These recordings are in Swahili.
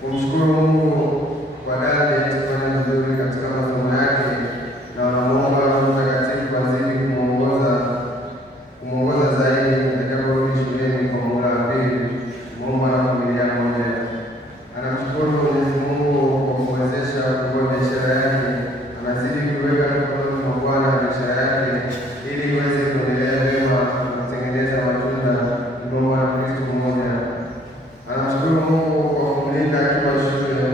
kumshukuru Mungu kwa dada kufanya vizuri katika masomo yake, na wanamuomba Roho Mtakatifu azidi kumwongoza zaidi atakaporudi shuleni kwa muhula wa pili, muomba na familia moja. Anamshukuru Mwenyezi Mungu kwa kumwezesha kukua biashara yake, anazidi kuweka mikononi mwa Bwana biashara yake ili iweze kuendelea vyema na kutengeneza matunda, muomba na Kristo mmoja. Anamshukuru Mungu kwa kumlinda akiwa shule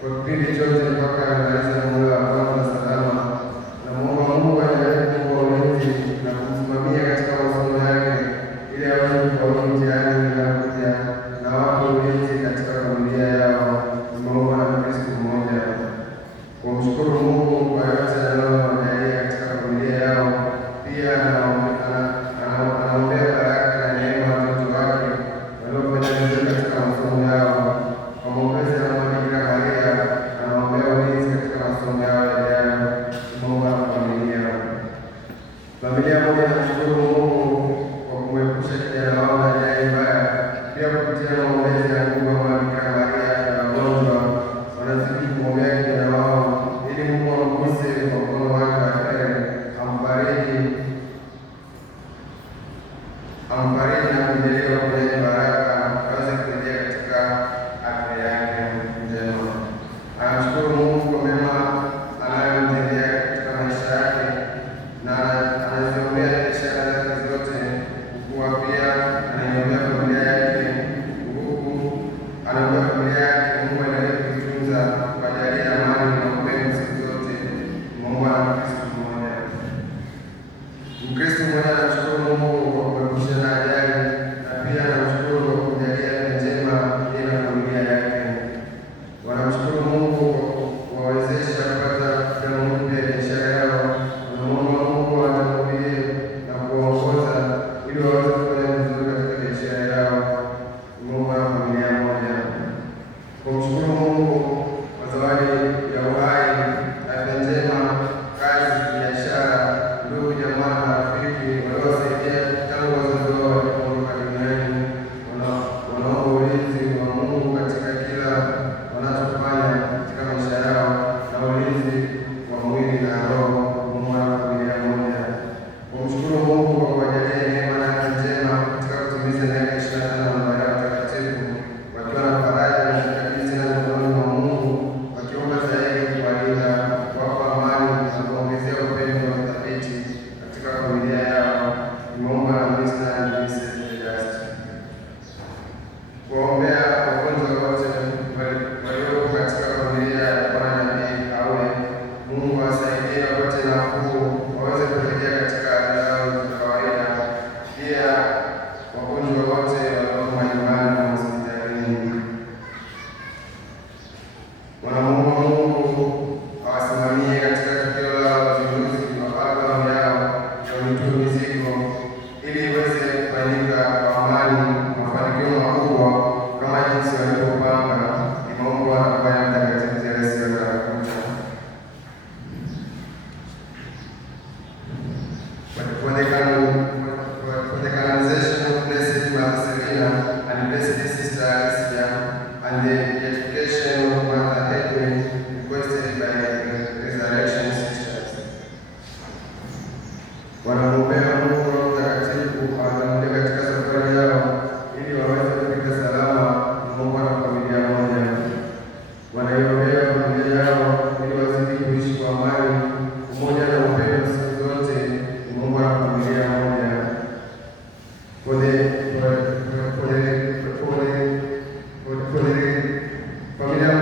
kwa kipindi chote mpaka amaliza muhula wa kwanza salama. Namuomba Mungu aendelee kuwa ulinzi na kumsimamia katika masomo yake ili aweze kufaulu mtihani unaokuja, na wape ulinzi katika familia yao, muomba na Kristo mmoja. Kumshukuru Mungu kwa yote anayowajalia katika familia yao. Pia anaombea baraka na neema watoto wake waliofanya vizuri katika masomo yao. Kwa maombezi ya Mama Bikira Maria, anaombea ulinzi katika masomo yao yajayo, muomba na familia yao. Familia moja inamshukuru Mungu kwa kumwepusha kijana wao na ajali mbaya. Pia kupitia maombezi ya Mungu wa Mama Bikira Maria na wagonjwa wanazidi kumwombea kijana wao ili Mungu amguse kwa mkono wake wa kheri, amfariji na kumjalia uponyaji baraka, aweze kurejea katika afya yake njema. Anamshukuru Mungu kwa mema anayomtendea katika maisha yake na anaziombea biashara zake zote kukua. Pia anaiombea familia yake huku anaombea familia yake Mungu aendelee kuitunza, kujalia amani na upendo siku zote, muomba na Kristo mmoja. Mkristo mmoja anamshukuru Mungu kwa kuepusha na ajali, na pia anamshukuru kwa kujalia afya njema yeye na familia yake. Wanamshukuru Mungu kwa kuwawezesha kupata damu mpya ya biashara yao. Wanamuomba Mungu awatangulie na kuwaongoza ili waweze kufanya vizuri katika biashara yao, muomba na familia moja. Kumshukuru Mungu kwa zawadi ya uhai, afya njema, kazi, biashara, ndugu, jamaa na marafiki waliowasaidia tangu wazazi wao walipoondoka duniani. Wanaomba ulinzi wa Mungu katika kila wanachofanya katika maisha yao, na ulinzi wa mwili na roho, muomba na familia moja. Kumshukuru Mungu kwa kuwajalia neema na afya njema katika kutimiza miaka 25 na Maria Mtakatifu, wakiwa na faraja na kukabidhi tena mikononi mwa Mungu, wakiomba zaidi kuwalinda, kuwapa amani na kuongezea upendo na thabiti katika familia yao, muomba na Mista na Mrs. Just. Kuombea wagonjwa wote walioko katika familia ya Bwana Nabii Aule, Mungu awasaidie wapate nafuu, waweze kurejea katika hali zao za kawaida. Pia wagonjwa wote walioko majumbani na hospitalini, wanamuomba Mungu awasimamie katika tukio lao la uzinduzi wa albamu yao ya Unitoe Mizigo ili iweze kufanyika kwa amani, mafanikio makubwa kama jinsi walivyopanga. Imeombwa na Baba Mtakatifu Teresa wa Calcutta. For the canonization of Blessed Mother Serena and Blessed Sister Alicia and the beatification of Mother Edwin requested by the Resurrection Sisters. Wanamuombea Mungu Roho Mtakatifu awatangulie katika safari yao ili waweze kufika salama, muomba na familia moja. Wanaiombea familia yao ili wazidi kuishi kwa amani, umoja na upendo siku zote, muomba na familia moja. For the familia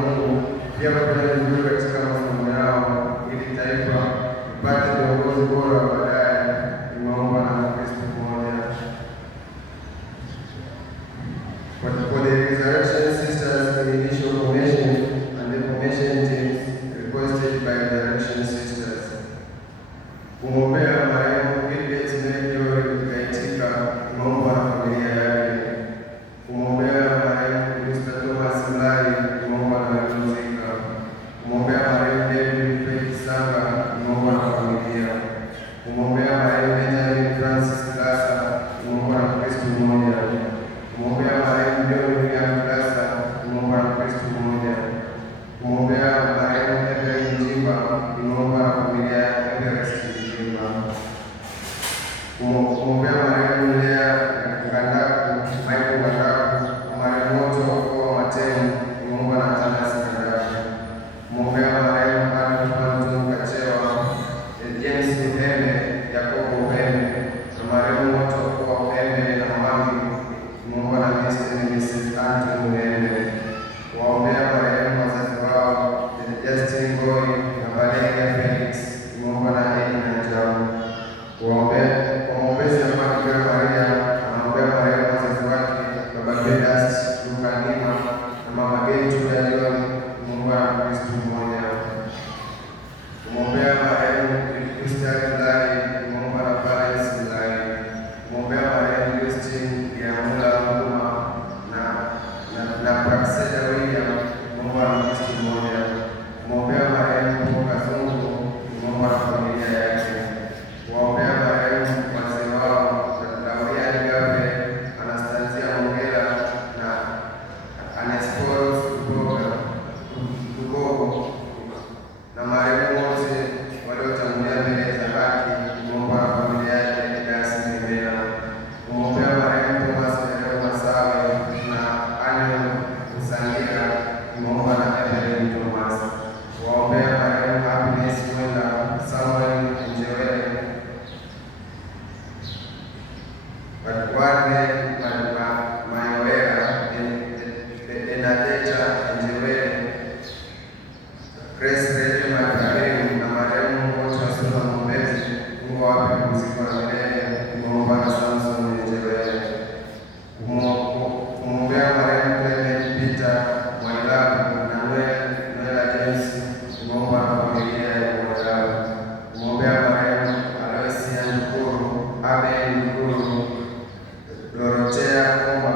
Mungu pia kufanya vizuri katika masomo yao ili taifa lipate viongozi bora wa baadaye. Nimeomba na Kristo mmoja. For the Resurrection Sisters, the initial formation and the formation teams requested by the Resurrection Sisters. Kumwombea marehemu Philbert Melchior Gaitika, nimeomba na familia yake. Kumwombea marehemu Kristo Thomas Mlai, nimeomba na waliomzika. Kumwombea marehemu David Faith Sanga, nimeomba na familia. Kumwombea marehemu Benjamin Francis Lasa, nimeomba na Kristo mmoja. Kumwombea marehemu John William Lasa, nimeomba na Kristo mmoja. Kumwombea marehemu Evelyn Njimba, nimeomba na familia ya Everest Njimba. Kumwombea marehemu Lea Ngandaku, Michael Ngandaku, marehemu wote wa ukoo wa Matemu, nimeomba na Tanasi Ngandaku. Kumwombea marehemu Anton Kachewa, James Uhembe, Yakobo Uhembe, na marehemu wote wa ukoo wa Uhembe na Mwambi, nimeomba na Mrs. Anton Uhembe. Kuwaombea marehemu wazazi wao Justin Boy na Valeria Felix, nimeomba na Edna Njau. Kwa maombezi ya Bikira Maria, anaombea marehemu wazazi wake Baba Vedas Lukanima na Mama Gertrude John, nimeomba na Kristo mmoja. Kumwombea marehemu Christian Mlai, nimeomba na Valens Mlai. Kumwombea marehemu Christine Giamula Nguma na Praxeda William, nimeomba na Kristo mmoja. Kumwombea marehemu Paul Kazungu, nimeomba na familia yake. Kuwaombea marehemu wazee wao Lauriani Gabe, Anastasia Mongela na Anesporos Lugogo na marehemu wote waliotangulia mbele za haki, nimeomba na familia yake Dasi Mbena. Kumwombea marehemu Thomas Nereo Masawe na Anion Usangira, nimeomba na Evelyn Thomas. Kuwaombea marehemu Happiness Mwenda, Samuel Njewele, Wadwane Mayowera, Benadeta Njewele, Grace Rehema Ibrahimu na marehemu wote wasio na mwombezi, Mungu awape pumziko la milele, nimeomba na Samson Njewele. Kumwombea marehemu Clement Peter Mwailabu na Noela James, nimeomba na familia ya Mwailabu. Kumwombea marehemu Aloisia Ndukuru, Abel Ndukuru, Dorothea Komba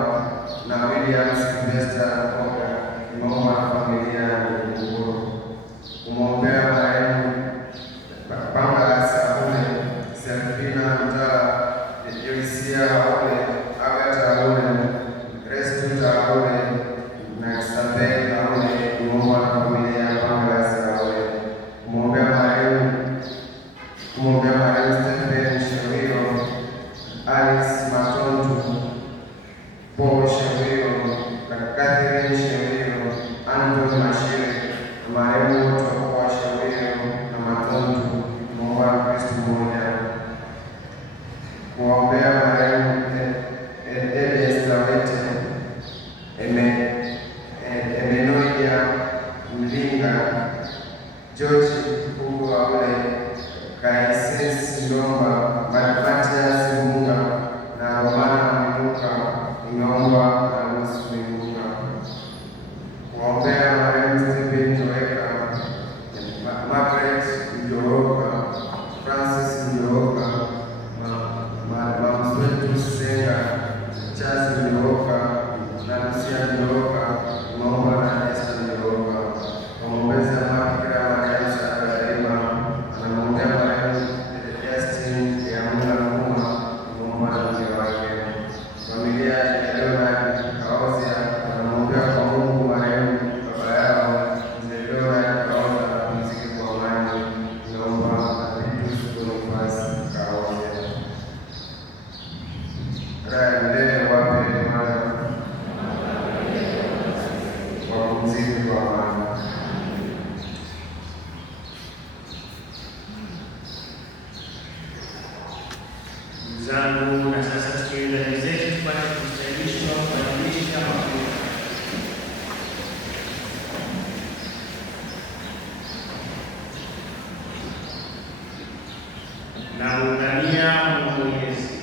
na William Sylvester Koga, nimeomba na familia ya Ndukuru. Kumwombea marehemu Pamela Saule, Serafina Mtala, Joisia Aule, Agatha Aule, Restuta Aule na Isabel Aule, nimeomba na familia ya Pamela Saule. Kumwombea marehemu Stephen Shewiro, Alice Matondu, Paul Shewiro, Catherine Shewiro, Anton Mashire na marehemu wote wa ukoo wa Shewiro na Matondu, nimeomba na Kristo mmoja. Kuwaombea marehemu Elias Lawete, Emenoia Mlinga, George Hugo Aule, Kaises Ndomba, Matias Munga na Romana Minuka, nimeomba na Lucy Minuka. Kuwaombea marehemu Stephen Joeka, Margaret Njoroka, Francis Njoroka, Mamswetu Senga, Charles Njoroka na Lucia Njoroka, nimeomba na Esther Njoroka. Kwa maombezi ya Bikira Maria Msaada Daima, anamwombea marehemu Justin Giamula Nguma, nimeomba na mke wake. Familia ya Leonard Kaozia wanamwombea kwa Mungu marehemu baba yao Mzee Leonard Kaozia apumzike kwa amani, nimeomba na Vitus Boniface Kaozia. Raha ya milele wape wapumzike kwa amani. Ndugu zangu, na sasa tukienda zetu tupate kustahilishwa kuadhimisha mafunzo. na ungania Mungu Mwenyezi.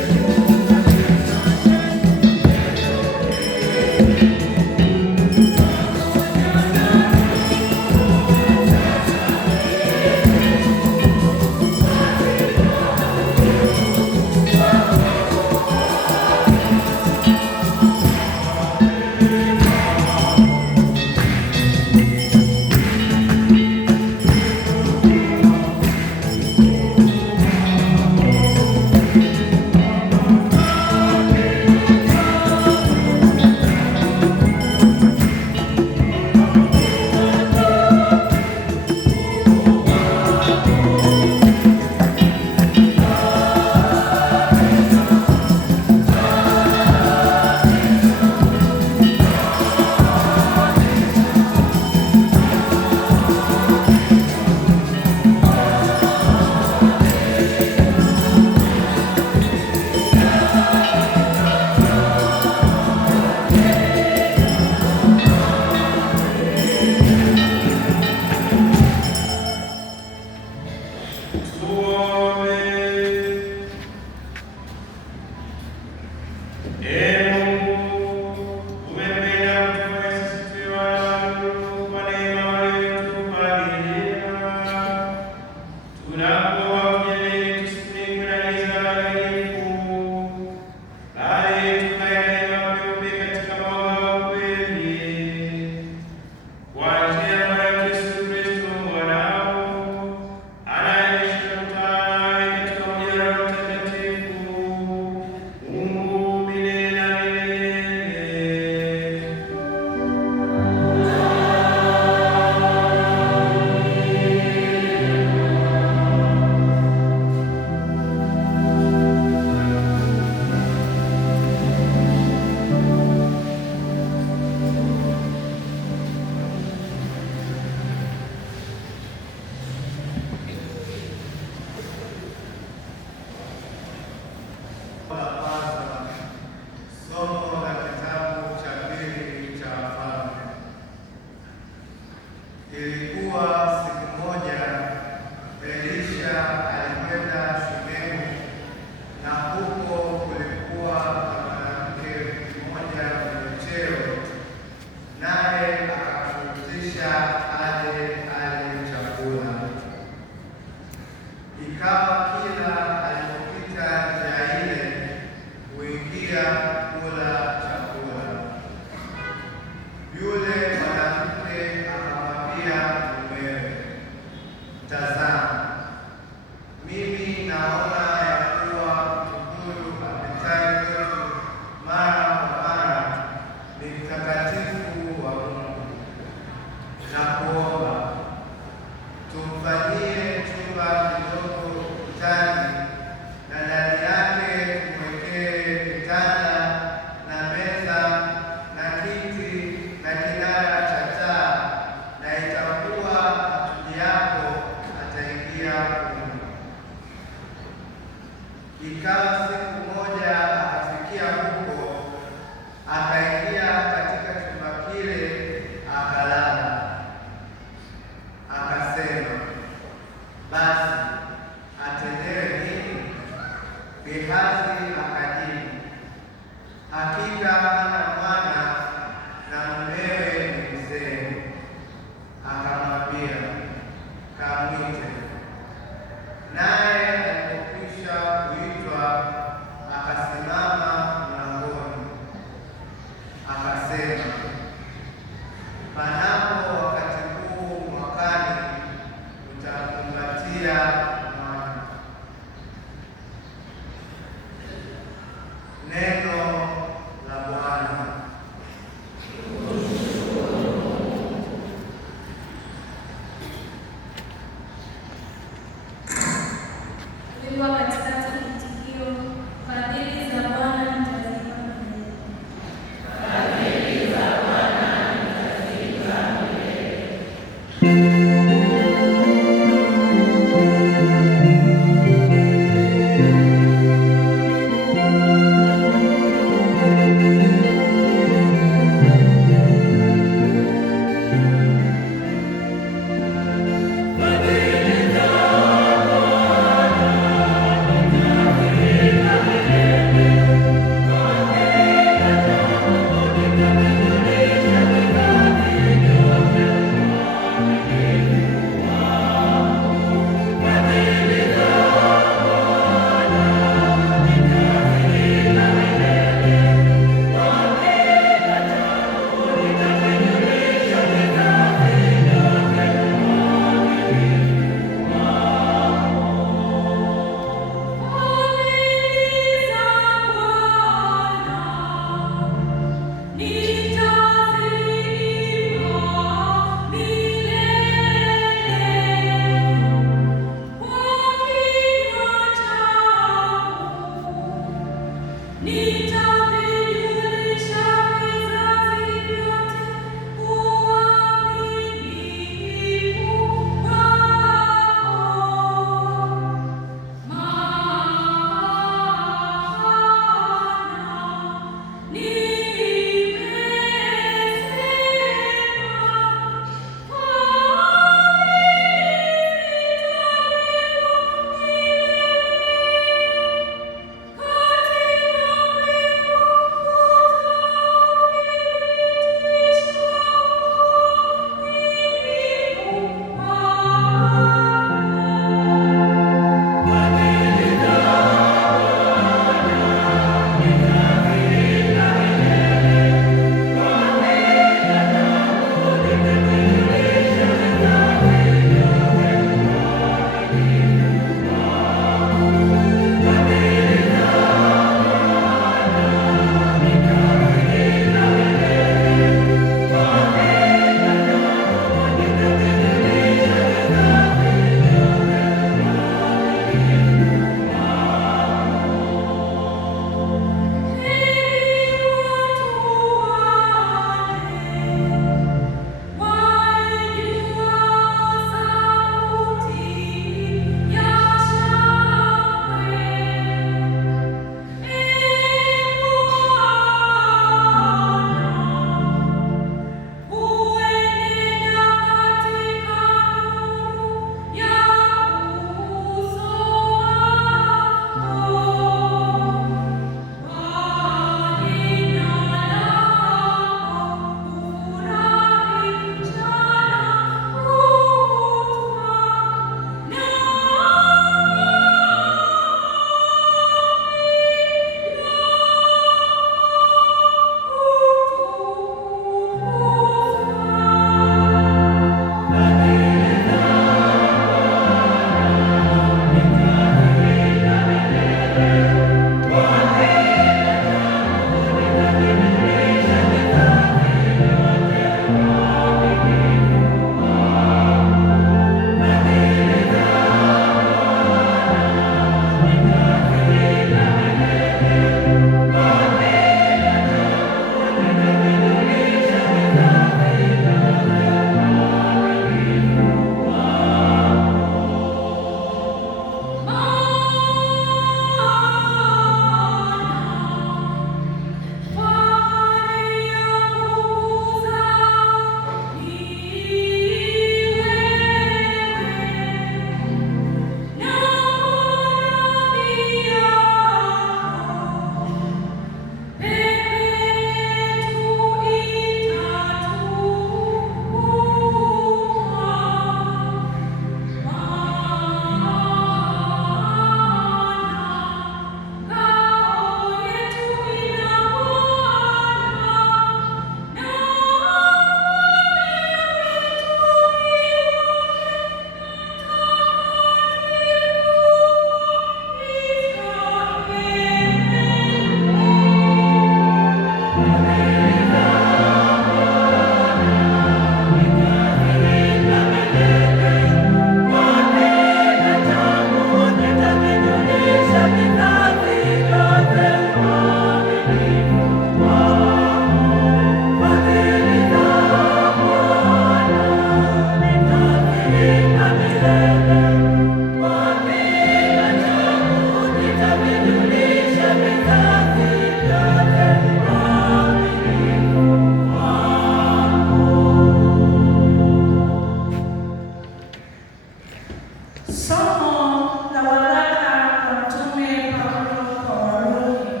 Somo la waraka wa Mtume Paulo kwa Warumi.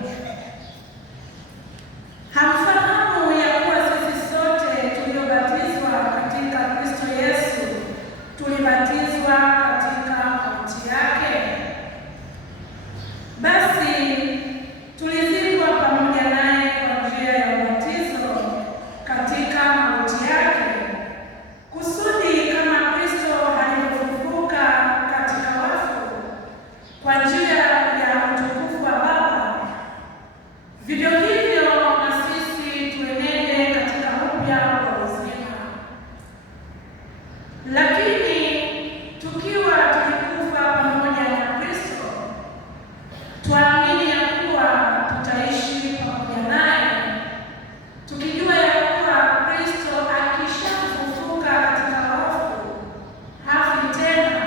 Hamfahamu ya kuwa sisi sote tuliobatizwa katika Kristo Yesu tulibatizwa katika mauti yake? Basi tulizikwa pamoja naye kwa njia ya ubatizo katika mauti yake, kusudi kama Kristo alivyofufuka katika wafu kwa njia ya utukufu wa Baba, vivyo hivyo na sisi tuenende katika upya wa uzima. Lakini tukiwa tulikufa pamoja na Kristo, tuamini ya kuwa tutaishi pamoja naye, tukijua ya kuwa Kristo akishafufuka katika wafu hafi tena,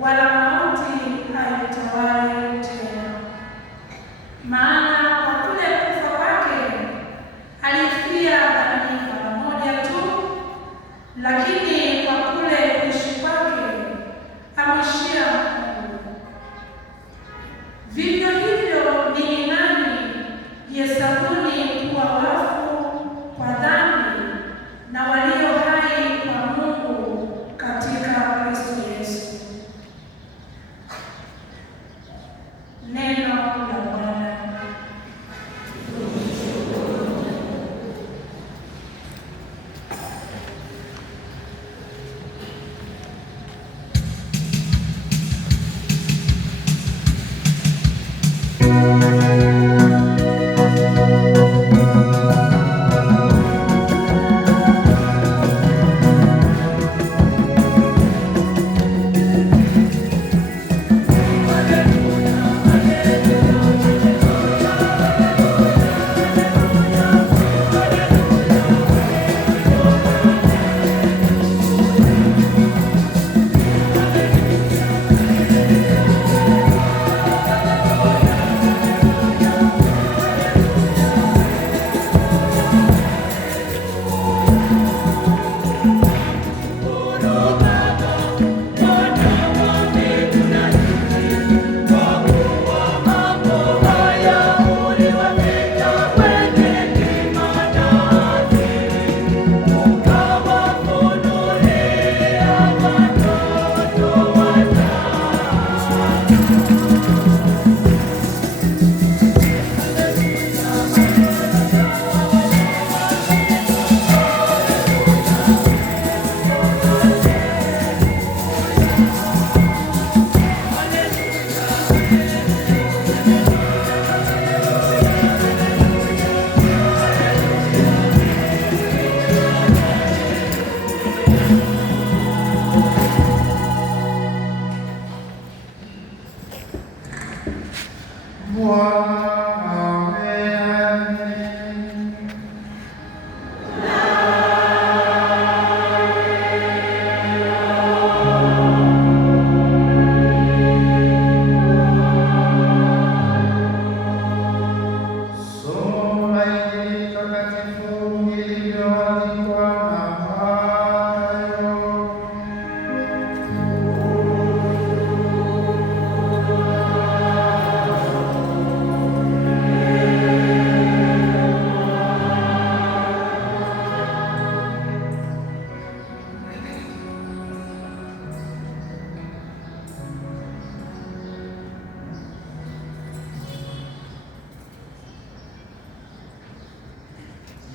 wala mauti haitawali tena. Maana kwa kule kufa kwake alifia dhambi mara moja tu, lakini kwa kule kuishi kwake amwishia Mungu. Vivyo hivyo ninyi nanyi jihesabuni kuwa wafu kwa dhambi na walio hai kwa Mungu katika Kristo Yesu. Neno la Bwana.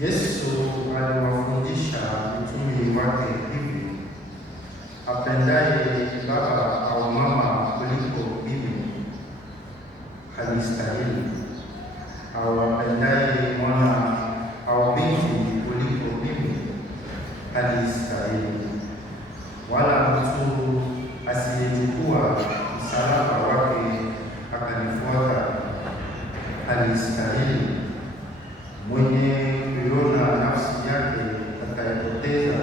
Yesu aliwafundisha mitume wake hivi: apendaye baba au mama kuliko mimi hanistahili, au apendaye mwana au binti kuliko mimi hanistahili, wala mtu asiyechukua msalaba wake akanifuata hanistahili. Mwenye kuiona nafsi yake ataipoteza,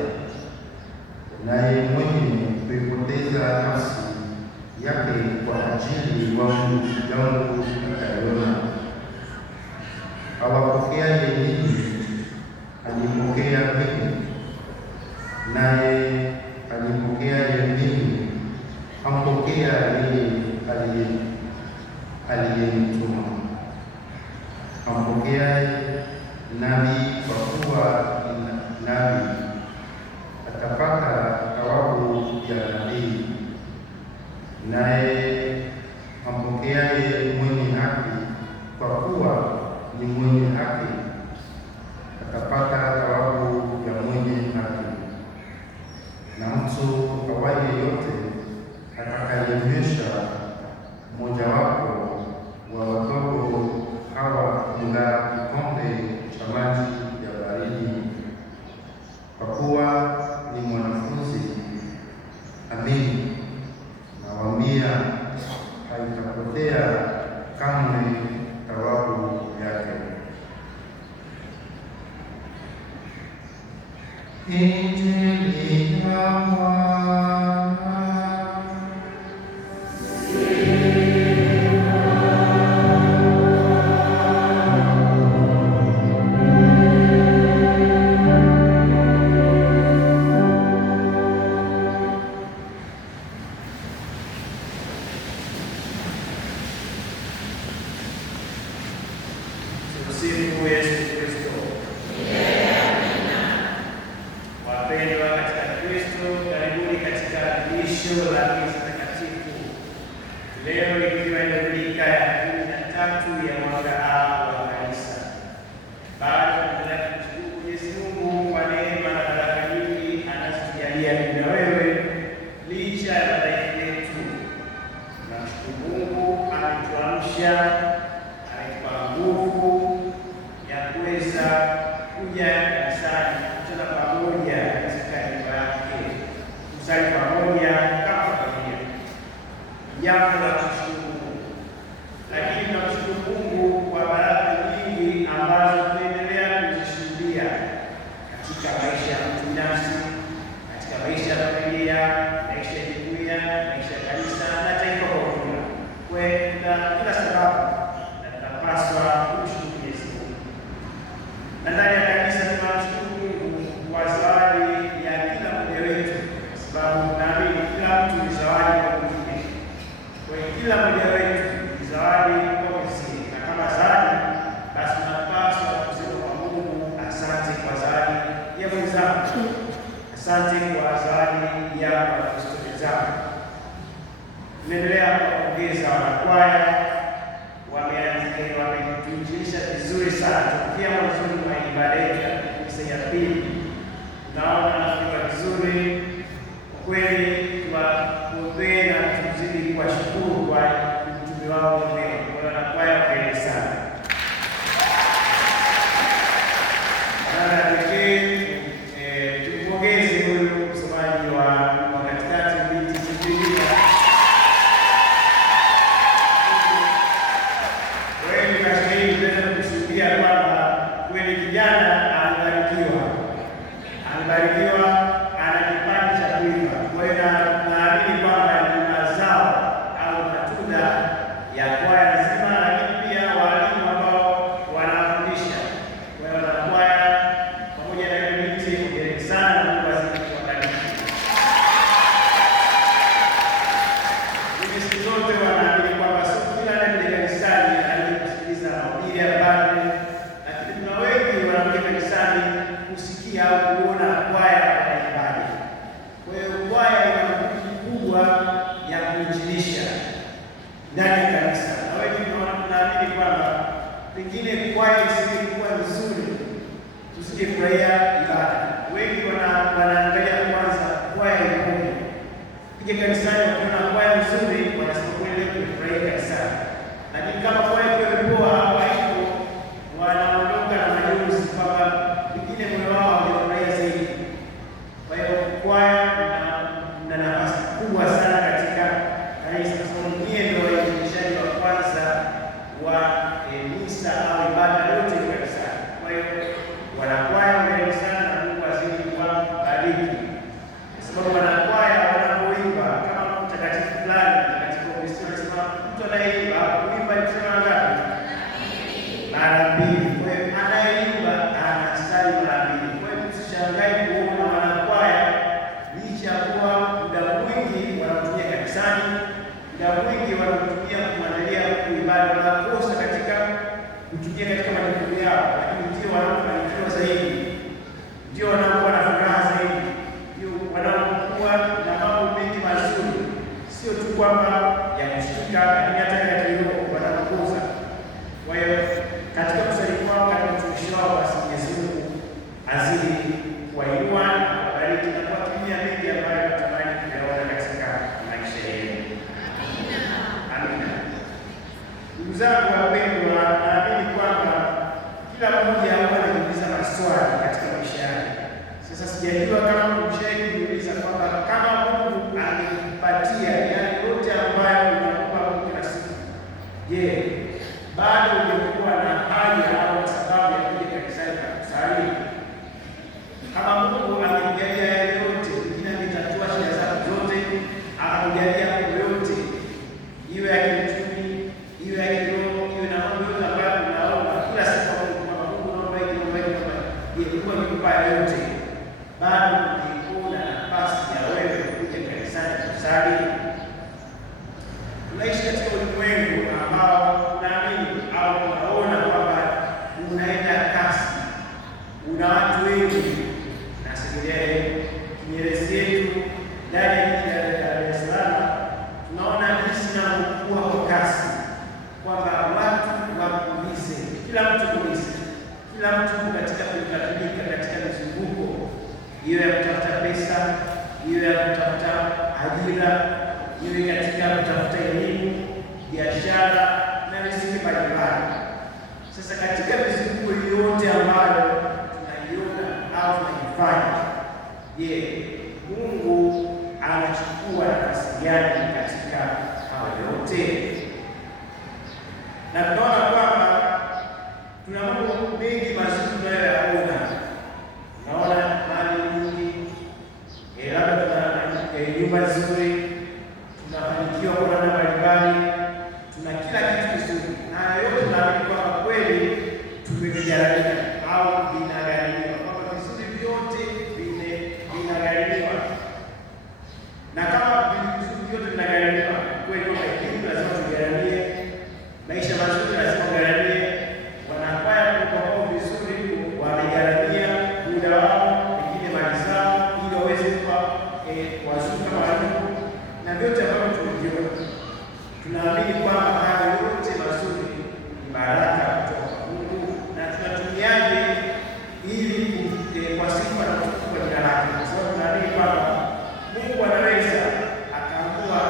naye mwenye kuipoteza nafsi yake kwa ajili yangu ataiona. Awapokeaye ninyi alipokea mimi, naye alipokeaye mimi ampokea kumpokea yeye aliyemtuma. Ampokeaye nabii kwa kuwa ni nabii atapata thawabu ya nabii, naye ampokeaye mwenye haki kwa kuwa ni mwenye haki atapata thawabu ya mwenye haki. Na mtu awaye yote atakayenywesha mmojawapo wa wadogo hawa mla kikombe cha maji ya baridi, kwa kuwa ni mwanafunzi, amini nawaambia, haitapotea kamwe thawabu yake. Injili ya Bwana. Tumsifu Yesu Kristo. Wapendwa katika Kristo, karibuni katika adhimisho la misa takatifu. Leo ikiwa ni Dominika ya 13 ya mwaka A wa Kanisa. Bado tunaendelea kumshukuru Mwenyezi Mungu kwa neema na baraka nyingi anazotujalia mimi na wewe licha ya madhaifu yetu. Tunamshukuru Mungu ametuamsha, ametupa nguvu ya kuweza kuja kanisani, kukutana pamoja katika nyumba yake, kusali pamoja kama familia. Jambo la kushukuru. Lakini tunamshukuru Mungu kwa baraka nyingi ambazo tunaendelea kuzishuhudia katika maisha ya mtu binafsi, katika maisha ya familia, maisha ya jumuiya, maisha ya kanisa na taifa kwa ujumla. Kwa kila sababu na tunapaswa kumshukuru Mwenyezi Mungu. Na ndani ya kanisa tunamshukuru Mungu kwa zawadi ya kila mmoja wetu, kwa sababu naamini kila mtu ni zawadi kwa mwingine. Kwa hiyo kila mmoja wetu ni zawadi kwa mwenzie, na kama zawadi basi tunapaswa kusema kwa Mungu, asante kwa zawadi ya mwenzangu, asante kwa zawadi ya Wakristo wenzangu. Tunaendelea kuwapongeza wanakwaya, wametuinjilisha vizuri sana tukiwa mwanzoni mwa ibada yetu ya misa ya pili. Tunaona nafika vizuri kwa kweli. Tuwaombee na tuzidi kuwashukuru kwa utume wao mwema. Wanakwaya wapende sana. Mara pekee tumpongeze huyu msomaji wa katikati binti Cecilia. Kweli katika hii tunaweza kushuhudia kwamba kweli kijana amebarikiwa, ana kipaji cha kuimba. Kwa hiyo naamini kwamba ni mazao au matunda ya kwaya nzima, lakini pia walimu ambao wanafundisha. Kwa hiyo wanakwaya pamoja na hiyo binti, hongereni sana na Mungu azidi kuwabariki. Mimi siku zote wanaamini kwamba sio kila anayeenda kanisani anayesikiliza mahubiri ya habari, lakini kuna wengi wanakuja kanisani kusikia au kuona kwaya mbalimbali. Kwa hiyo kwaya ina nguvu kubwa ya kuinjilisha ndani ya kanisa, na wengi tunaamini kwamba pengine kwaya isingekuwa nzuri tusingefurahia ibada. Wengi wanaangalia kwanza kwaya ikoje. Kija kanisani wakiona kwaya nzuri wanasema kweli tumefurahia kanisani, lakini kama kwaya ikiwa imepoa au haiko, wanaondoka na majonzi kwamba pengine moyo wao haujafurahia zaidi. Kwa hiyo kwaya na nafasi kubwa sana katika kanisa, kwa sababu nyie ndio wainjilishaji wa kwanza wa misa au ibada yote kanisani. Kwa hiyo wanakwaya wengi sana na Mungu azidi kuwabariki, kwa sababu wanakwaya wanapoimba kama Mtakatifu muda mwingi wanatumia kumwandalia ibada, wanakosa katika kutumia katika majukumu yao, lakini ndio wanaofanikiwa zaidi, ndio wanaokuwa na furaha zaidi, ndio wanaokuwa na mambo mengi mazuri, sio tu kwamba ya kushika, lakini hata ya kiroho wanakuza. Kwa hiyo katika kusali kwao, katika utumishi wao, basi Mwenyezi Mungu azidi kuwainua na kuwabariki na kuwatumia mengi ambayo natamani kuyaona katika maisha yenu. Amina. Ndugu zangu wapendwa, naamini kwamba kila mmoja huwa anajiuliza maswali katika maisha yake. Sasa sijajua kama mshawahi kujiuliza kwamba kama Mungu angekupatia yale yote ambayo unakupa kila siku, je, bado ungekuwa na haja au sababu ya kuja kanisani na kusali? Kama Mungu angekujalia yale yote, pengine angetatua shida zako zote, akakujalia mambo yote, iwe ya kiuchumi, iwe ya kiroho, iwe na mambo yote ambayo unaomba kila siku kwa Mungu, naomba hiki, naomba hiki, naomba hiki, Mungu akikupa yote, bado ungekuwa na nafasi ya wewe kuja kanisani kusali? Tunaishi katika ulimwengu ambao naamini au tunaona kwamba unaenda kasi, una watu wengi na Segerea, Kinyerezi yetu ndani ya jiji la Dar es Salaam, tunaona jinsi inavyokuwa kwa kasi, kwamba watu wakuulize, kila mtu kuulize, kila mtu katika kukatilika katika mizunguko hiyo ya kutafuta pesa, hiyo ya kutafuta ajira, iwe katika kutafuta elimu, biashara na riziki mbalimbali. Sasa katika mizunguko yote ambayo tunaiona au tunaifanya, je, Mungu anachukua nafasi gani katika hayo yote? Na tunaona kwamba tuna mambo mengi mazuri tunayoyaona. Tunaona mali nyingi, labda tuna nyumba nzuri, tunafanikiwa kwa namna mbalimbali, tuna kila kitu kizuri, na yote tunaamini kwamba kweli tumevijalia au vinagharimiwa, kwamba vizuri vyote vinagharimiwa. Na kama vizuri vyote vinagharimiwa, kweli kwamba elimu lazima tugharamie, maisha mazuri lazima tugharamie, wanafanya kwa vizuri wamegharamia muda wao, pengine mali zao, ili waweze kuwa wazuri kama walimu, na vyote ambavyo tumeviona, tunaamini kwamba haya yote mazuri ni baraka kutoka kwa Mungu, na tunatumiaje ili kwa sifa na utukufu wa jina lake? Kwa sababu tunaamini kwamba Mungu anaweza akaamua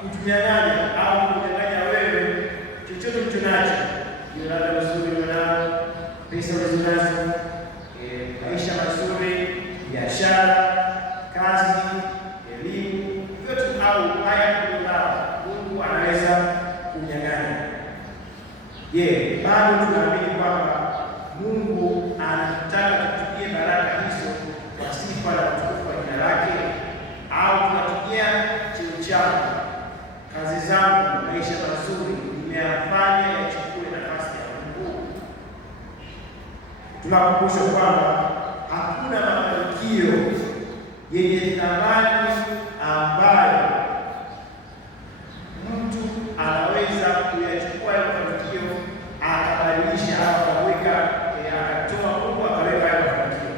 kutunyang'anya au kunyang'anya wewe chochote ulicho nacho, iwe labda uzuri ulionao, pesa ulizonazo, maisha mazuri, biashara, kazi, elimu, vyote au haya ulionao, Mungu anaweza kunyang'anya. Je, bado tunaamini kwamba Mungu anataka tutumie baraka hizo kwa sifa na utukufu wa jina lake, au tunatumia cheo chako, kazi zangu, maisha mazuri nimeyafanya yachukue nafasi ya Mungu? Tunakumbusha kwamba hakuna mafanikio yenye thamani ambayo mtu anaweza kuyachukua hayo mafanikio akabadilisha au akaweka akatoa Mungu akaweka hayo mafanikio,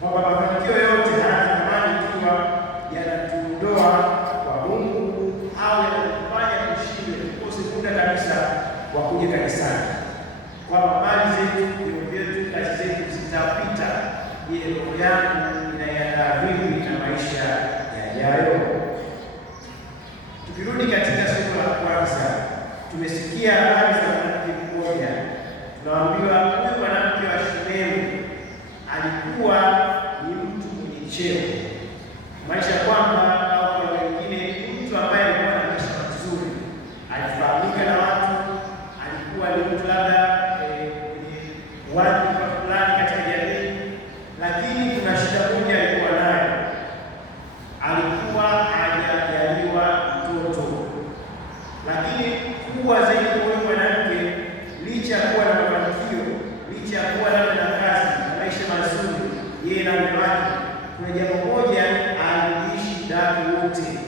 kwamba mafanikio yote hayana thamani ikiwa yanatuondoa kwa Mungu au yanatufanya tushindwe, tukose muda kabisa wa kuja kanisani, kwamba mali zetu, vyeo vyetu, kazi zetu zitapita. Je, roho yangu inayaandaa vipi na maisha yajayo? Tukirudi katika somo la kwanza, tumesikia habari za mwanamke mmoja. Tunaambiwa huyu mwanamke wa Shunemu alikuwa ni mtu mwenye cheo, maisha kwamba au kwa wengine ni mtu ambaye alikuwa na maisha mazuri, alifahamika na watu, alikuwa ni mtu labda wadhifa fulani katika jamii, lakini kuna shida moja alikuwa nayo, alikuwa hajajaliwa mtoto. Lakini kubwa zaidi kwa huyu mwanamke, licha ya kuwa na mafanikio, licha ya kuwa na kazi na maisha mazuri, yeye na mume wake, kuna jambo moja aliishi ndani wote,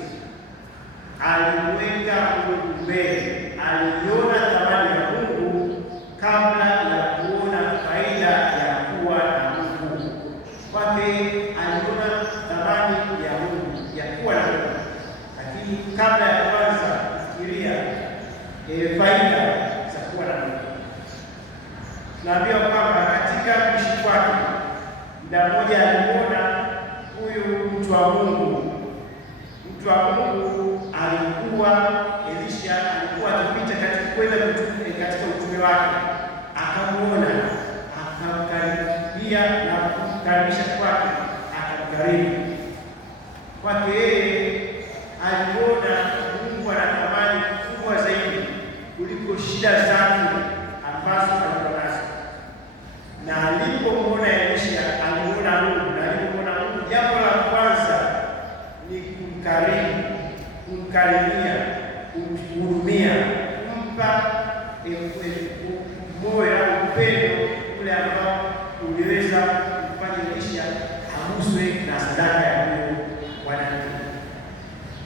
alimweka Mungu mbele, aliona thamani ya Mungu kabla ya kuona faida ya kuwa na Mungu. Kwake aliona thamani ya Mungu, ya kuwa na Mungu, lakini kabla ya kwanza kufikiria faida za kuwa na Mungu. Tunaambiwa kwamba katika kuishi kwake, muda mmoja alimuona huyu mtu wa Mungu. Mtu wa Mungu alikuwa Elisha, alikuwa akipita katika utume wake, akamuona, akamkaribia na kumkaribisha kwake, akamkarimu kwake. Yeye aliona Mungu ana thamani kubwa zaidi kuliko shida zake ambazo alikuwa nazo. Na alipomuona Elisha, alimuona Mungu, na alipomuona Mungu, jambo la kwanza ni kumkarimu, kumkaribia, kumhudumia, kumpa moyo au upendo ule ambao ungeweza kufanya Elisha aguswe na sadaka ya huyo mwanamke.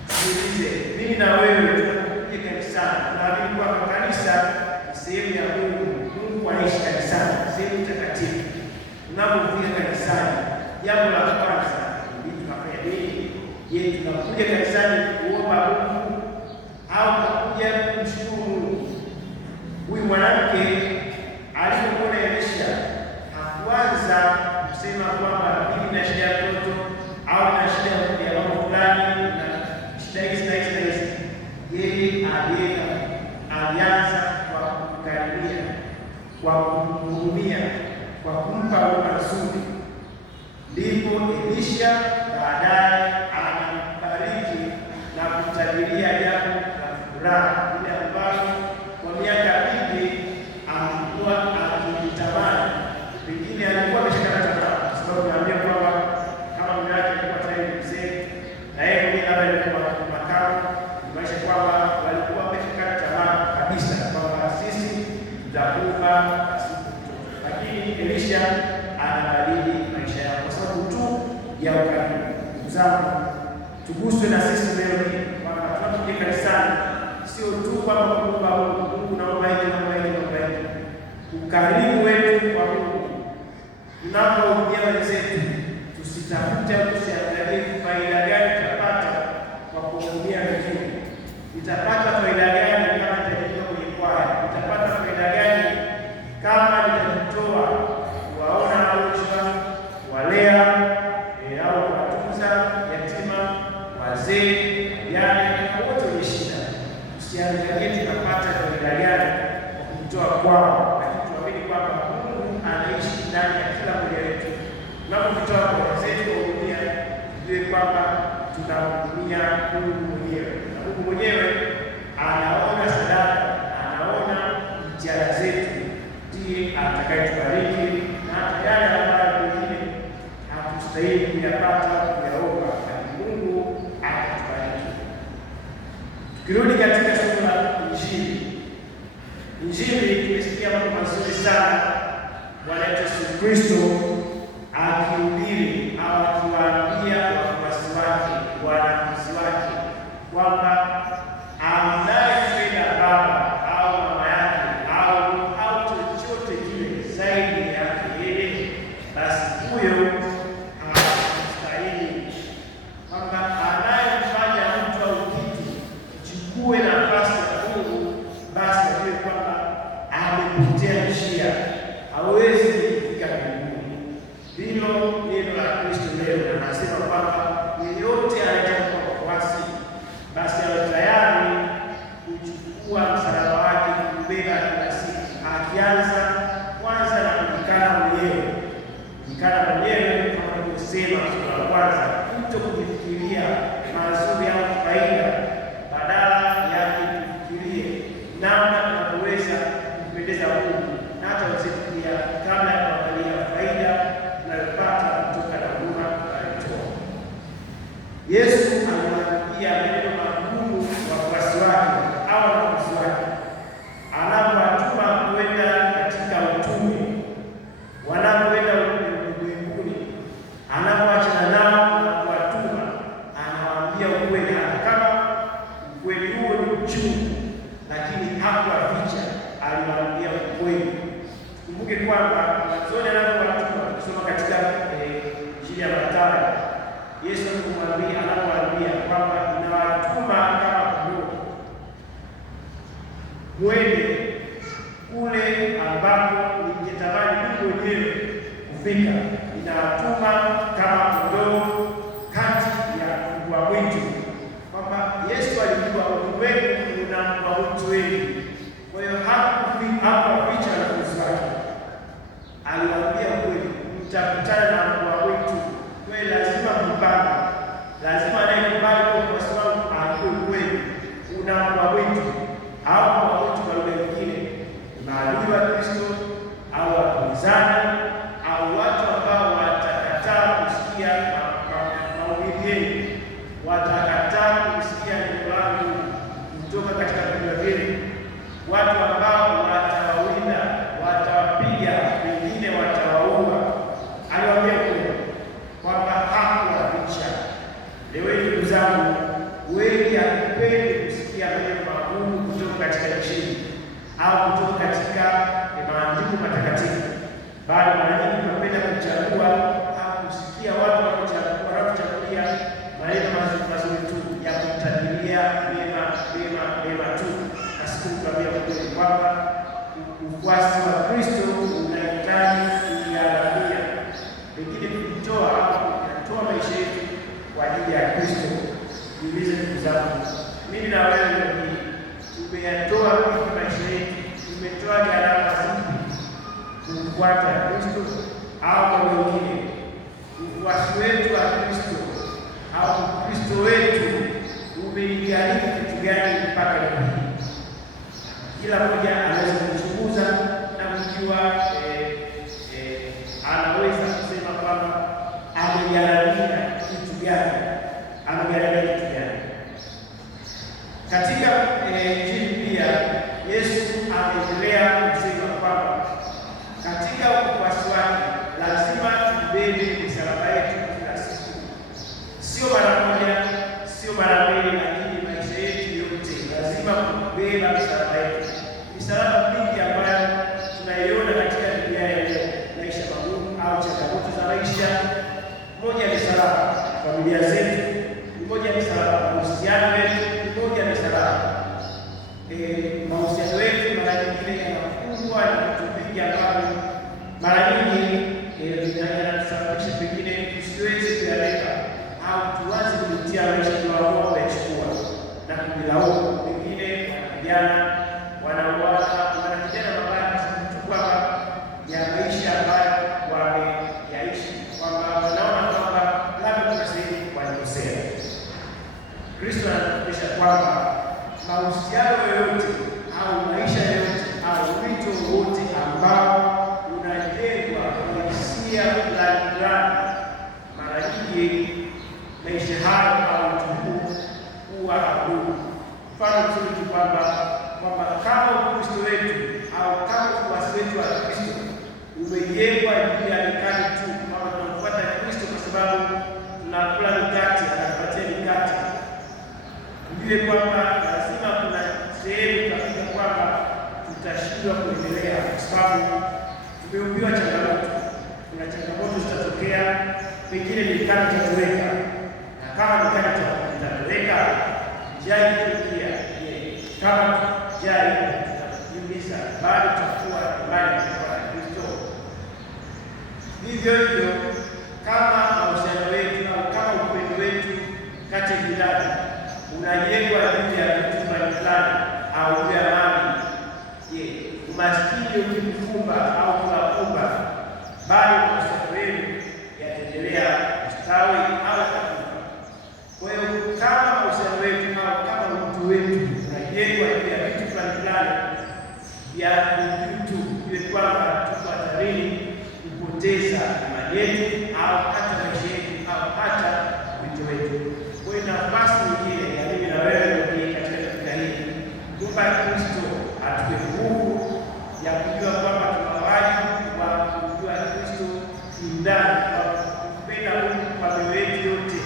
Sikilize, mimi na wewe tunapokuja kanisani, tunaamini kwamba kanisa ni sehemu ya Mungu. Mungu anaishi kanisani, sehemu takatifu. Tunapofika kanisani, jambo la kwanza ni tunafanya nini? Je, tunakuja kanisani kuomba Mungu au tunakuja kumshukuru Mungu? Huyu mwanamke alipomuona Elisha hakuanza kusema kwamba mimi na shida ya mtoto au na shida ya mambo fulani na shida hizi na hizi na hizi. Yeye alianza kwa kumkaribia, kwa kumhudumia, kwa kumpa wema nzuri. Ndipo Elisha baadaye anambariki na kumtabiria jambo la furaha ile ambalo kwa miaka mingi alikuwa akitamani. Pengine alikuwa ameshikana tamaa, kwa sababu naambia kwamba kama mume wake alikuwa tayari mzee na yeye mwenyewe labda alikuwa makamu, kumaanisha kwamba walikuwa wameshikana tamaa kabisa kwamba sisi tutakufa siku. Lakini Elisha anabadili maisha yao kwa sababu tu ya ukarimu. Ndugu zangu, tuguswe na sisi leo hii kwamba tunapokuja kanisani sio tu kwamba kuomba Mungu naomba hili naomba hili naomba hili. Ukarimu wetu kwa Mungu tunapohudumia wenzetu, tusitafute, tusiangalie faida gani tutapata kwa kuhudumia wengine. Nitapata faida gani kama nitajiunga kwenye kwaya? Nitapata faida gani kama nitajitoa kuwaona wagonjwa, kuwalea au kuwatunza yatima, wazee, vijana na wote wenye shida? Tusiangalie tunapata faida gani kwa kujitoa kwao, lakini tuamini kwamba Mungu anaishi ndani ya kila mmoja wetu. Tunapojitoa kwa wenzetu kuhudumia, tujue kwamba tunahudumia Mungu mwenyewe, na Mungu mwenyewe anaona sadaka, anaona jitihada zetu, ndiye atakayetubariki na hata yale ambayo pengine hatustahili kuyapata kuyaomba, lakini Mungu atatubariki. Tukirudi katika somo la Injili, tumesikia mambo mazuri sana Bwana Yesu Kristo akihubiri au akiwaambia wafuasi wake, wanafunzi wake kwamba anayependa baba au mama yake au chochote kile zaidi yake yeye, basi huyo hastahili. Kwamba anayefanya mtu au kitu kichukue nafasi ya Mungu, basi ajue kwamba amepotea njia, hawezi kufika mbinguni. Ndilo neno la uchungu, lakini hakuwaficha, aliwaambia ukweli. Kumbuke kwamba mwanzoni anapowatuma, tukisoma katika Injili ya Mathayo, Yesu anapowaambia kwamba ninawatuma kama kondoo, mwende kule ambapo ningetamani mimi mwenyewe kufika. Ninawatuma kama kondoo kati ya mbwa mwitu, kwamba Yesu alijua ulimwengu una mbwa mwitu wengi. Kwa hiyo hakuwaficha wanafunzi wake, aliwaambia kweli, mtakutana na mbwa mwitu. Kwa hiyo lazima mpanga, lazima anayekubali kwa sababu ajue kweli una mbwa mwitu au mbwa mwitu kwa lugha nyingine maadui wa Kristo au wapinzani au watu ambao watakataa kusikia mahubiri yenu, watakataa kusikia neno langu kutoka katika vinywa vyenu, watu ambao watawawinda, watawapiga, wengine watawaua. Aliwaambia kweli kwamba hakuwaficha. Leo hii ndugu zangu, wengi hawapendi kusikia maneno magumu kutoka katika Injili au kutoka katika maandiko matakatifu, bali mara nyingi tunapenda kuchagua au kusikia watu wanaochagulia maneno mazuri tu ya kutabiria mema tu, na siku kuambia kweli kwamba ufuasi wa Kristo unahitaji kujigharamia, pengine kujitoa au kutoa maisha yetu kwa ajili ya Kristo. Niulize ndugu zangu, mimi na wewe leo tumeyatoa maisha yetu, tumetoa gharama zipi kumfuata Kristo au kwa wengine? Ufuasi wetu wa Kristo au Kristo wetu umeigharimu kitu gani mpaka leo hii? Kila mmoja anaweza kuchunguza na kujua, anaweza kusema kwamba amegharamia kitu gani, Katika Injili pia Yesu anaendelea kusema kwamba katika ufuasi wake lazima tubebe misalaba yetu kila siku, sio mara moja, sio mara mbili, lakini maisha yetu yote lazima kubeba misalaba yetu. Misalaba mingi ambayo tunaiona katika dunia ya leo, maisha magumu au changamoto za maisha. Moja ni misalaba familia zetu, moja ni misalaba mahusiano yetu, moja ni misalaba mahusiano yetu mara nyingine yanafungwa na vitu vingi ambavyo mara nyingi yanasababisha pengine tusiwezi kuyaleka au tuanze kupitia maisha tunaoamua kuyachukua na kujilaumu. Pengine vijana wanavijana mabaya kwamba ya maisha ambayo wameyaishi, kwamba wanaona kwamba labda kuna sehemu walikosea. Kristo anatufundisha kwamba mahusiano yoyote au maisha yoyote au wito wote ambao unajengwa kwa hisia fulani, mara nyingi maisha hayo au utulivu huwa hadumu. Mfano mzuri ni kwamba kama Ukristo wetu au kama ufuasi wetu wa Kristo umejengwa juu ya mikate tu, kwamba tunamfuata Kristo kwa sababu tunakula mikate, anatupatia mikate, ujue kwamba lazima kuna sehemu tutafika kwamba tutashindwa kuendelea, kwa sababu tumeumbiwa changamoto. Kuna changamoto zitatokea, pengine mikate itatoweka, na kama mikate itatoweka, njaa itatokea. Kama njaa itajiuliza, bado tutakuwa imani kwa Kristo? Vivyo hivyo, kama mahusiano yetu au kama upendo wetu kati ya binadamu unajengwa juu ya vitu fulani au juu ya mali, umaskini ukikukumba au kunakumba, bado mahusiano yenu yataendelea kustawi au kukufa. Kwa hiyo kama mahusiano yetu au kama mtu wetu unajengwa juu ya vitu fulani vya mtu, iwe kwamba tuko hatarini kupoteza imani yetu au hata maisha yetu au hata wito wetu. Kwa hiyo nafasi nyingine ya mimi na wewe katika dakika hii kumba Kristo atupe nguvu ya kujua kwamba tuna wajibu wa kujua Kristo kindani, kwa kupenda Mungu kwa mioyo yetu yote,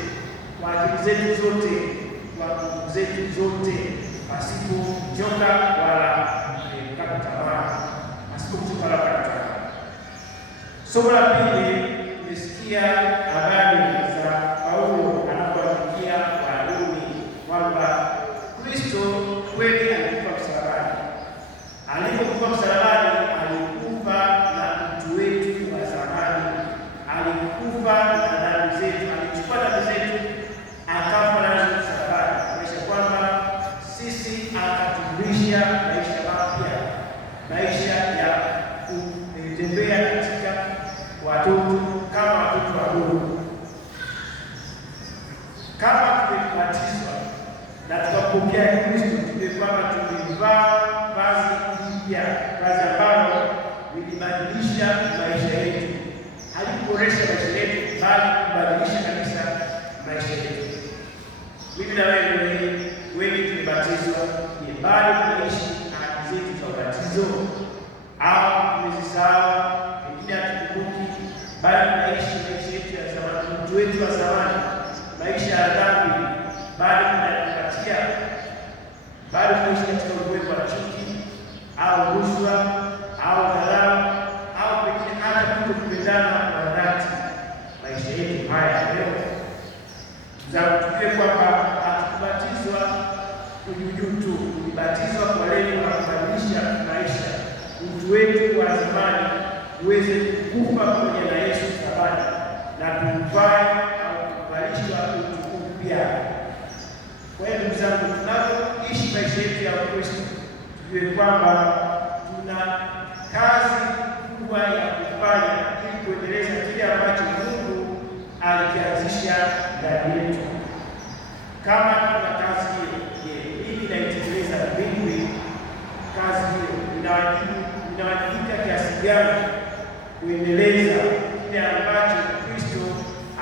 kwa akili zetu zote, kwa nguvu zetu zote, pasipo kuchoka wala kukata tamaa, asikuchoka wala kukata tamaa. Somo la pili, tumesikia habari za Paulo anapowafikia Warumi kwamba Kristo kweli alikufa msalabani. Alipokufa msalabani, alikufa na mtu wetu wa zamani, alikufa na dhambi zetu, alichukua dhambi zetu akafa nazo msalabani, kuonyesha kwamba sisi akatulisha maisha mapya, maisha ya kutembea katika watoto kama watoto wadogo. Kama tumebatizwa na tukapokea Kristo, tujue kwamba tumevaa vazi mpya, vazi ambalo lilibadilisha maisha yetu, halikuboresha maisha yetu, bali kubadilisha kabisa maisha yetu. Mimi na wewe wengi tumebatizwa, ni bado tunaishi ahadi zetu za ubatizo au tumezisahau, pengine hatukumbuki, bali tunaishi maisha yetu ya zamani, mtu wetu wa zamani, maisha ya dhambi bado tunayapatia, bado tunaishi katika ulimwengu wa chuki au rushwa au dharau au pengine hata kutokupendana kwa dhati. Maisha yetu haya leo tujue kwamba hatukubatizwa kujujutu, tulibatizwa kwa lengo la kubadilisha maisha, mtu wetu wa zamani uweze kufa pamoja na Yesu msalabani na kumvae au kuvalishwa utu mpya. Kwa hiyo ndugu zangu, tunapoishi maisha yetu ya Kristo, tujue kwamba tuna kazi kubwa ya kufanya ili kuendeleza kile ambacho Mungu alikianzisha ndani yetu. Kama tuna kazi hiyo, mimi naitekeleza vipi kazi hiyo? Ninawajibika kiasi gani kuendeleza kile ambacho Kristo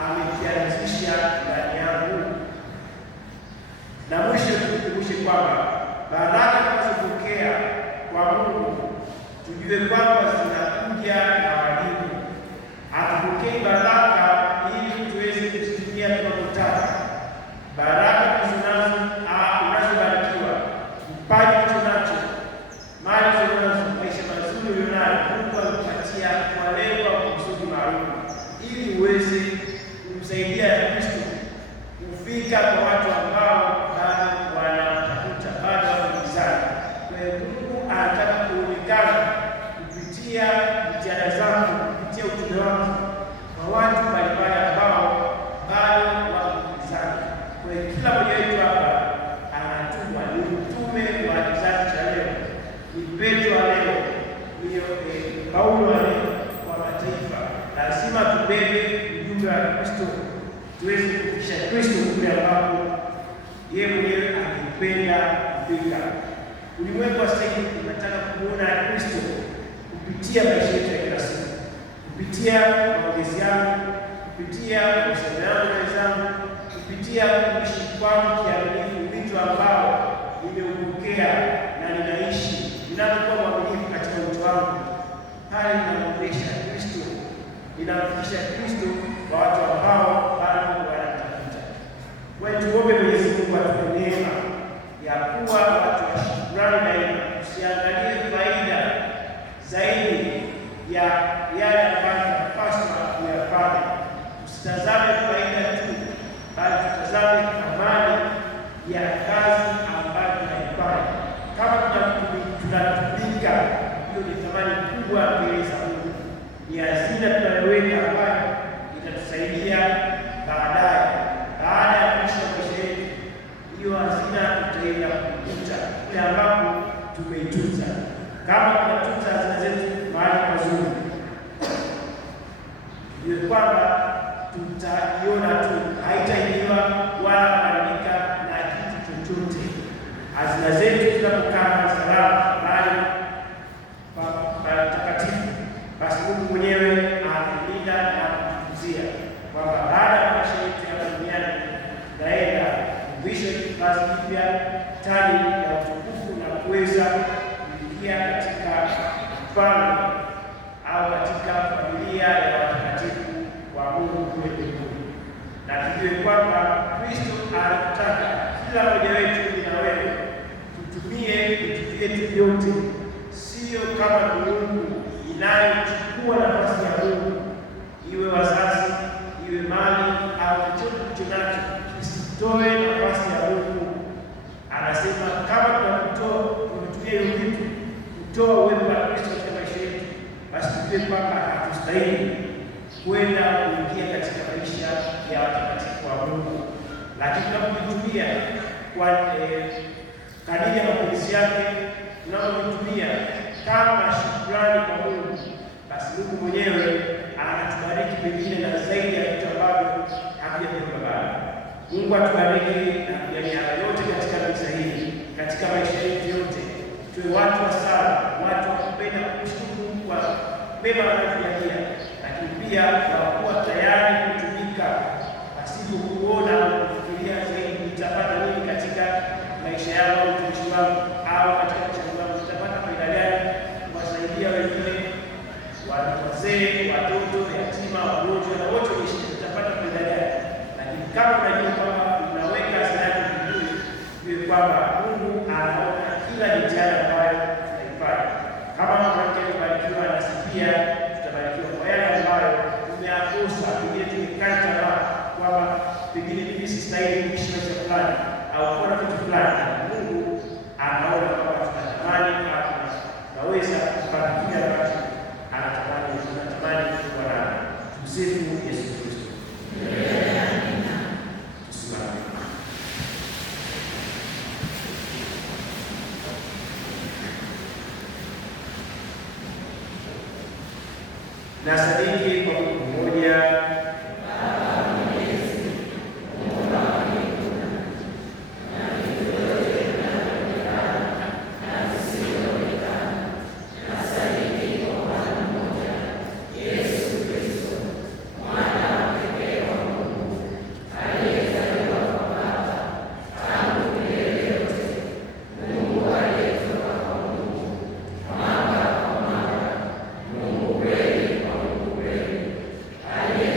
amekianzisha ndani yangu? Na mwisho tukumbushe kwamba baraka tunazopokea kwa Mungu, tujue kwamba zinakuja na walimu. Hatupokei baraka ili tuweze kuzitumia tunavyotaka. Baraka unazobarikiwa, kipaji ulichonacho, mali ulizonazo, maisha mazuri ulionayo, Mungu amepatia kwa lengo la kusudi maalum, ili uweze kumsaidia Kristo kufika kwa watu ambao bado wanatafuta, bado wako gizani. Kwa hiyo Mungu anataka kuonekana kupitia jitihada zako, kupitia utume wako kwa watu mbalimbali ambao bado wako gizani. Kwa hiyo kila mmoja wetu hapa anatumwa, ni utume wa kizazi cha leo, ni Petro wa leo, ni Paulo wa leo kwa mataifa. Lazima tubebe ujumbe wa Kristo, tuweze kufikisha Kristo kule ambapo yeye mwenyewe akipenda kufika. Ulimwengu wa sasa hivi unataka kuona Kristo kupitia maisha yetu ya kila siku, kupitia maongezi yangu, kupitia mahusiano yangu na wenzangu, kupitia kuishi kwangu kiaminifu, vitu ambao nimeupokea na ninaishi. Ninapokuwa mwaminifu katika wito wangu, hali inamwonyesha Kristo, inamfikisha Kristo kwa watu ambao bado wanatafuta. Kwa hiyo tuombe Mwenyezi Mungu atupe neema ya kuwa watu wa shukrani daima, tusiangalie faida zaidi ya yale ambayo tunapaswa kuyafanya. Tusitazame faida tu, bali tutazame thamani ya kazi ambayo tunaifanya. Kama tunatumika, hiyo ni thamani kubwa mbele za Mungu, ni hazina tunayoweka ambayo itatusaidia baadaye, baada ya kuishi maisha yetu. Hiyo hazina tutaenda kuikuta kule ambapo tumeitunza. Kama tunatunza hazina zetu mahali pazuri, tujue kwamba tutaiona tu, haitaibiwa wala kuharibika na kitu chochote. Hazina zetu zinapokaa salama mahali patakatifu, basi Mungu mwenyewe analinda na kutunzia, kwamba baada ya maisha yetu ya duniani naenda kuvisha vazi jipya, taji ya utukufu, na kuweza kuingia katika ufalme au katika familia ya watakatifu wa Mungu kule mbinguni. Na tujue kwamba Kristo anataka kila mmoja wetu na wewe tutumie vyetu vyote, sio kama miungu inayochukua nafasi ya Mungu, iwe wazazi, iwe mali au chochote tulicho nacho, kisitoe nafasi ya Mungu. Anasema kama tumetumia hiyo vitu kutoa uwepo wa Kristo katika maisha yetu, basi tujue kwamba hatustahili kwenda kuingia katika maisha ya watakatifu wa Mungu, lakini tunapovitumia kwa kadiri ya mapenzi yake, tunapovitumia kama shukrani kwa Mungu, basi Mungu mwenyewe anatubariki pengine na zaidi ya vitu ambavyo havijapewa bado. Mungu atubariki na kujalia yote katika maisha hii, katika maisha yetu yote, tuwe watu wa sala, watu wa kupenda kumshukuru Mungu kwa mema anayotujalia, lakini pia kwa kuwa tayari kutumika pasipo kuona au kufikiria zaidi nitapata nini katika maisha yangu au utumishi wangu au katika mchango wangu, nitapata faida gani kuwasaidia wengine, wazee, watoto, yatima, wagonjwa na wote wenye shida, nitapata faida gani? Lakini kama unajua kwamba unaweka hazina yako mbinguni, jue kwamba Mungu anaona kila jitihada ambayo tunaifanya. Kama mwanamke alibarikiwa na Sifia, tutabarikiwa kwa yale ambayo tumeakosa, pengine tumekata tamaa kwamba pengine mimi sistahili kuishi maisha fulani au kuwa na kitu fulani. Mungu anaona kwamba tunatamani au tunaweza kupata kile ambacho tunatamani kuwa nayo. Tumsifu Yesu Kristo. Tusimame. Na sadiki kwa Mungu mmoja, Amen.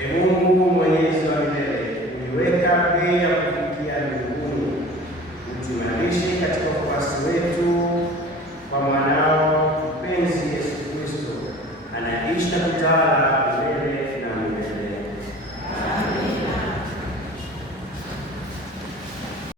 Ee Mungu Mwenyezi wa milele, uliweka bei ya kufikia mbinguni. Utuimarishe katika ufuasi wetu kwa mwanao mpenzi Yesu Kristo, anaishi na